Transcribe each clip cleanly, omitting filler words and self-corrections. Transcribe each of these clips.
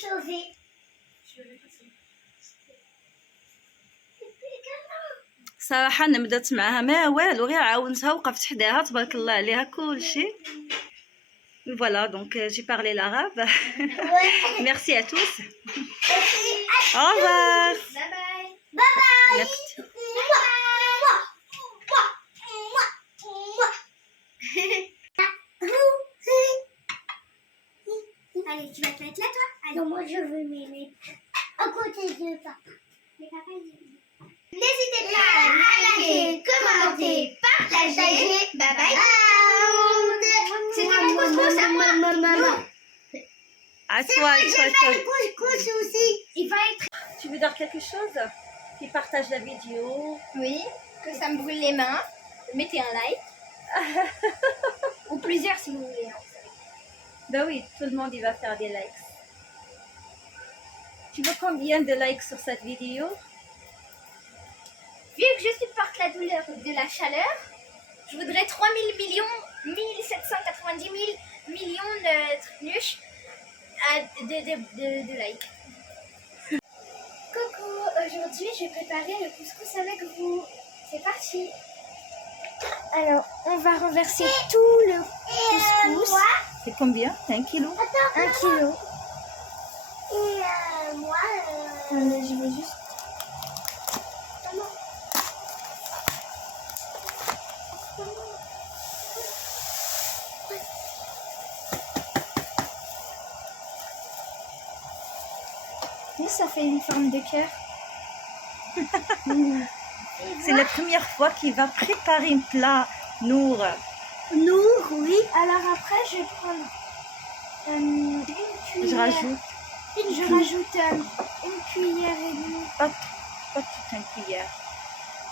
شوفي صراحة أنا بدات معاها ما والو، غير عاونتها وقفت حداها تبارك الله عليها كلشي. Voilà, donc j'ai parlé l'arabe. Merci à tous. Au revoir. Bye bye. Bye bye. La petite- Allez, tu vas te mettre là, toi? Allez. Non, moi je veux me mettre à côté de papa. Mais papa, n'hésitez pas à liker, commenter, partager. Bye bye. C'était mon couscous à moi. À toi, à toi, à toi. Couscous aussi. Il va être. Tu veux dire quelque chose? Qui partage la vidéo. Oui, que ça me brûle les mains. Mettez un like. Ou plusieurs si vous voulez. Ben oui, tout le monde il va faire des likes. Tu veux combien de likes sur cette vidéo? Vu que je supporte la douleur de la chaleur, je voudrais 3000 millions, 1790 000 millions de trucs de likes. Coucou, aujourd'hui je vais préparer le couscous avec vous. C'est parti. Alors, on va renverser tout le couscous. C'est combien? C'est 1 kilo? 1 kilo. Et moi, je vais juste... Oui, ça fait une forme de cœur. C'est la première fois qu'il va préparer un plat, Nour. Nour, oui. Alors après, je vais prendre une cuillère. Je rajoute Une cuillère et demie. pas toute une cuillère.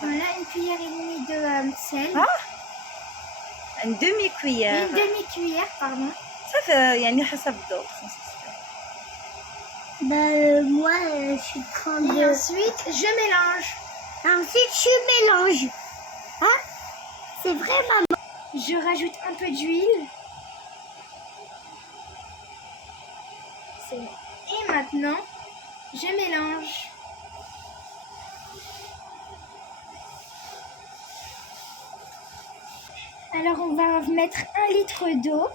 Voilà, une cuillère et demie de sel. Ah, une demi-cuillère. Une demi-cuillère, pardon. Ça fait يعني حسب الذوق. Moi, je suis en train de... Et ensuite, je mélange. Ensuite, je mélange. Hein? C'est vrai, maman. Je rajoute un peu d'huile. Et maintenant, je mélange. Alors, on va mettre 1 litre d'eau.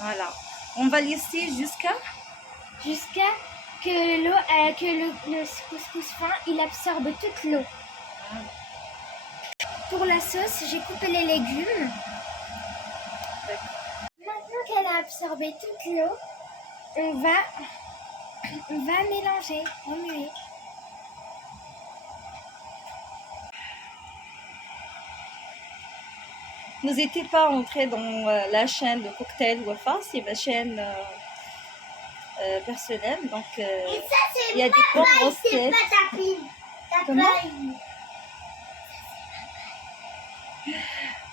Voilà. On va laisser jusqu'à Que l'eau, que le couscous fin, il absorbe toute l'eau. Pour la sauce, j'ai coupé les légumes. Maintenant qu'elle a absorbé toute l'eau, on va mélanger, remuer. N'hésitez pas à entrer dans la chaîne de Cocktail Wafa, c'est ma chaîne personnelle. Donc, il y a des bonnes recettes. Comment?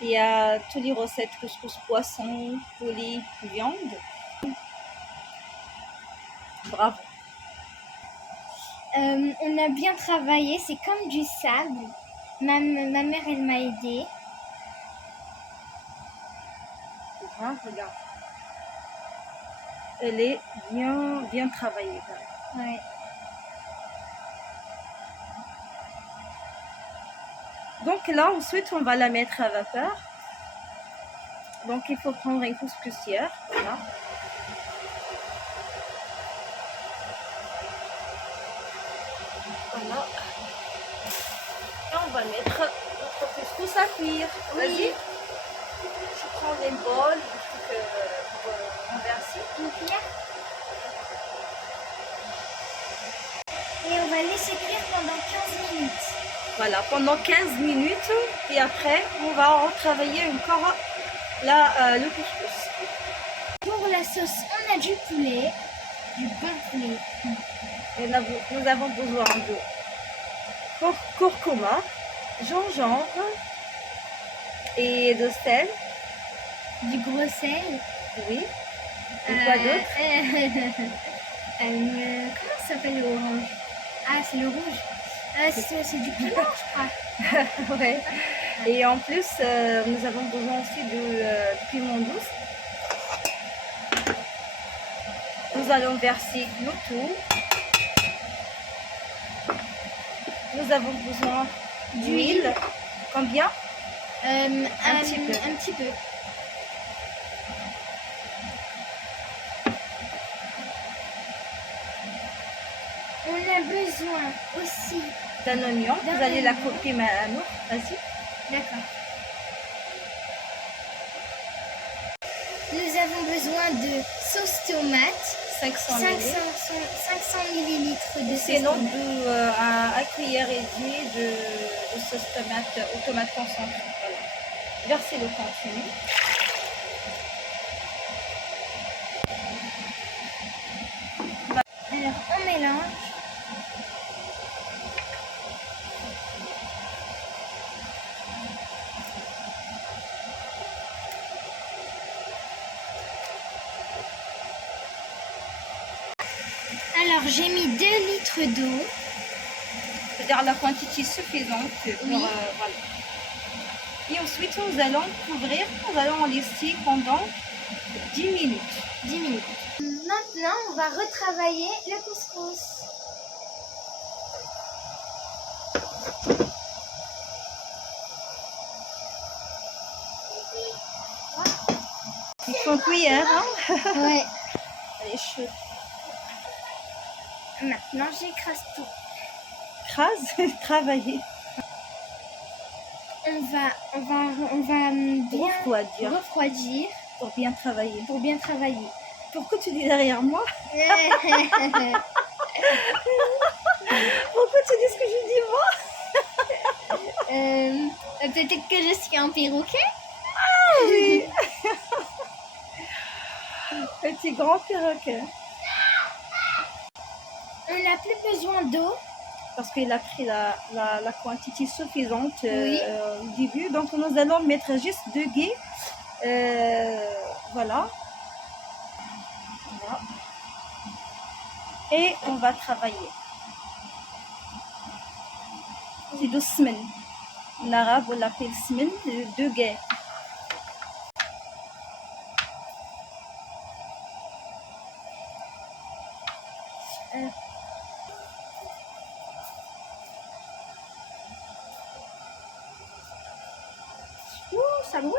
Il y a toutes les recettes couscous poisson, poulet, viande. Bravo. On a bien travaillé, c'est comme du sable. Ma mère, elle m'a aidée. Hein, regarde. Elle est bien travaillée. Ouais. Donc là, ensuite, on va la mettre à vapeur. Donc, il faut prendre une couscoussière. Voilà. Voilà. Et on va mettre notre couscous à cuire. Vas-y. Je prends les bols pour renverser. Une cuillère. Et on va laisser cuire pendant 15 minutes. Voilà, pendant 15 minutes. Et après, on va retravailler encore le couscous. Pour la sauce, on a du poulet. Du bon poulet. Et nous avons besoin de curcuma, gingembre et de sel. Du gros sel. Oui. Et quoi d'autre? Comment ça s'appelle le orange? Ah, c'est le rouge. C'est du piment, je crois. Ouais. Et en plus, nous avons besoin aussi de piment douce. Nous allons verser le tout. Nous avons besoin d'huile. Combien? Un petit peu. Un petit peu. On a besoin aussi D'un oignon. Vous allez la couper maintenant. Vas-y. D'accord. Nous avons besoin de sauce tomate, 500 500 ml. 500 millilitres de sauce Sinon, tomate. un cuillère et demie de sauce tomate ou tomate concentrée. Voilà. Versez le contenu. Alors, on mélange. Alors, j'ai mis 2 litres d'eau. C'est-à-dire la quantité suffisante pour, Oui. voilà. Et ensuite, nous allons couvrir, nous allons laisser pendant 10 minutes. 10 minutes. Maintenant, on va retravailler le couscous. Il faut cuillère, hein? Ouais. Elle est chaude. Maintenant, j'écrase tout. Crase, travailler. On va bien Refroidir refroidir pour bien travailler. pour bien travailler. Pourquoi tu dis derrière moi? Pourquoi tu dis ce que je dis moi? Peut-être que je suis un perroquet. Oui. Petit grand perroquet. On n'a plus besoin d'eau. Parce qu'il a pris la quantité suffisante Oui. au début. Donc nous allons mettre juste 2 gués. Voilà. Voilà. Et on va travailler. C'est deux semaines. En arabe, on l'appelle semaine, 2 gués. Ouh, ça brûle.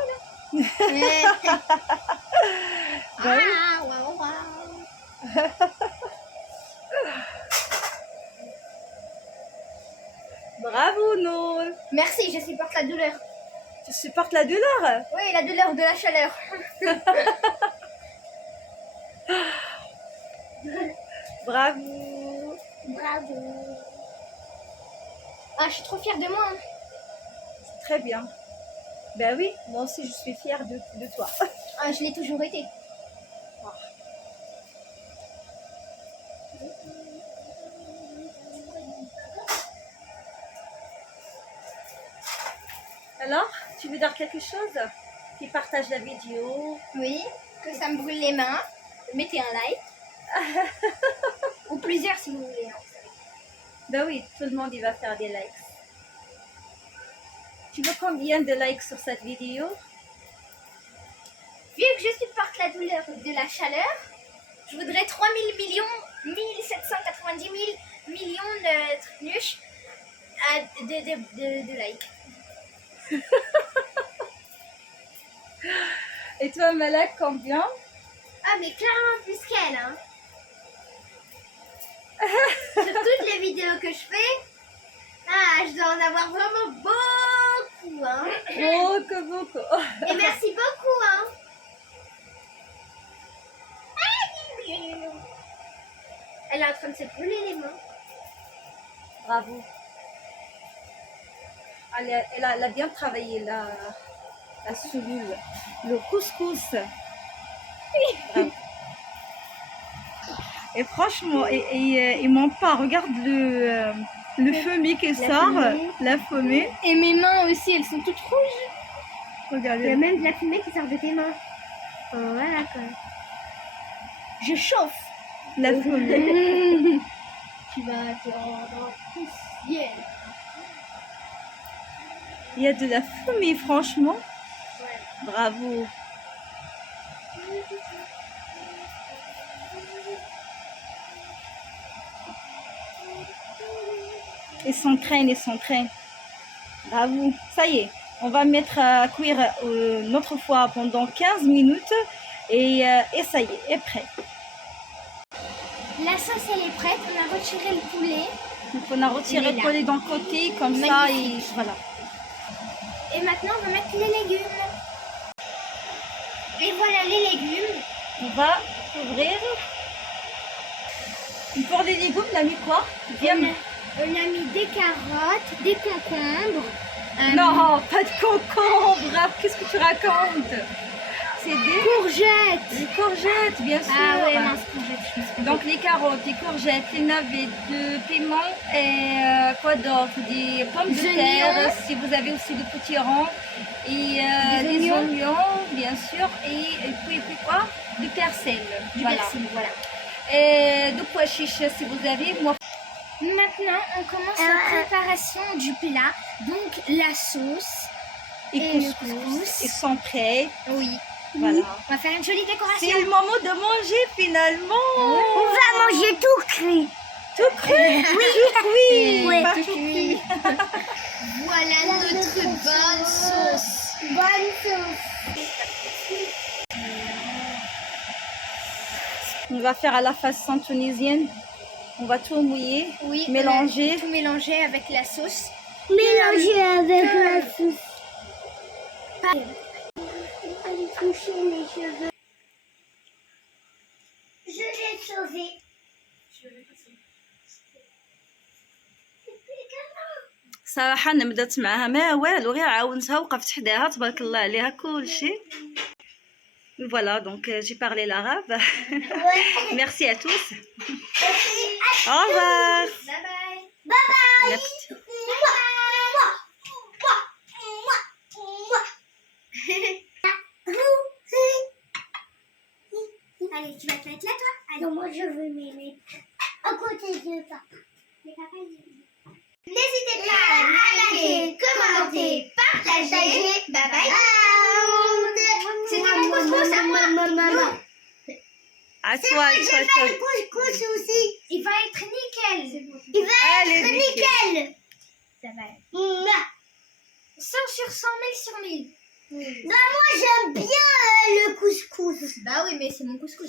Bah oui. Ah, waouh, waouh. Bravo Nour. Merci, je supporte la douleur. Tu supportes la douleur? Oui, la douleur de la chaleur. Bravo. Bravo. Ah, je suis trop fière de moi. Hein. C'est très bien. Ben oui, moi aussi je suis fière de toi. Ah, je l'ai toujours été. Alors, tu veux dire quelque chose? Qui partage la vidéo? Oui, que ça me brûle les mains. Mettez un like. Ou plusieurs si vous voulez. Hein. Ben oui, tout le monde il va faire des likes. Tu veux combien de likes sur cette vidéo? Vu que je supporte la douleur de la chaleur, je voudrais 3000 millions, 1790 000 millions de trucs de likes. Et toi, Malak, combien? Ah, mais clairement plus qu'elle, hein. Sur toutes les vidéos que je fais, ah, je dois en avoir vraiment beaucoup, hein. Beaucoup. Et merci beaucoup, hein. Elle est en train de se brûler les mains. Bravo. Elle a bien travaillé la cellule, le couscous. Bravo. Et franchement, ils m'en pas. Regarde le fumée qui sort, fumée. la fumée. Et mes mains aussi, elles sont toutes rouges. Il y a Regardez. même de la fumée qui sort de tes mains. Oh, voilà quoi. Je chauffe. La fumée. Tu vas te rendre poussière. Il y a de la fumée, franchement. Bravo. Il s'entraîne, il s'entraîne. Bravo. Ça y est, on va mettre à cuire notre foie pendant 15 minutes. Et ça y est prêt. La sauce, elle est prête. On a retiré le poulet. Donc on a retiré le poulet d'un côté, comme ça, et Magnifique. voilà. Et maintenant, on va mettre les légumes. Et voilà les légumes. On va ouvrir. Pour les légumes, on a mis quoi? Viens. On a mis des carottes, des concombres. Non, pas de concombre. Qu'est-ce que tu racontes? C'est des Courgettes. courgettes, bien sûr. Ah ouais, mince, courgettes. Je me suis Donc les carottes, les courgettes, les navets, le piment et quoi d'autre? Des pommes de Des terre, oignons. si vous avez aussi des potirons. Et Des des oignons. oignons, bien sûr. Et puis quoi? Du persil. Du Voilà. persil, voilà. Et de pois chiches si vous avez. Moi, Maintenant, on commence la préparation du plat. Donc, la sauce. et Et le couscous, couscous. ils sont prêts. Oui. Voilà. On va faire une jolie décoration. C'est le moment de manger finalement. On va manger tout cuit. Tout cru. Oui, tout cuit. Ouais, Pas tout tout cuit. cuit. Voilà notre bonne sauce. Bonne sauce. On va faire à la façon tunisienne. On va tout mouiller, Oui, mélanger. on a tout mélanger avec la sauce. Mélanger avec la sauce. Allez toucher mes cheveux. Je l'ai sauvé. صراحة أنا بدات معاها ما والو غير عاونتها وقفت حداها تبارك الله عليها كلشي. Voilà, donc j'ai parlé l'arabe. Merci à tous. Au revoir. Bye bye. La petite- Allez, tu vas te mettre là, toi? Allez. Non, moi je veux me mettre à côté de papa. Mais papa, n'hésitez pas à liker, commenter, partager. Bye bye. C'était mon couscous à moi. Non, Assois, assois, assois. Couscous aussi. il va être nickel. Il va Allez, être nickel. nickel. Ça va. Mouah. 100 sur 100, 1000 sur 1000. Bah, moi j'aime bien le couscous. Bah oui, mais c'est mon couscous.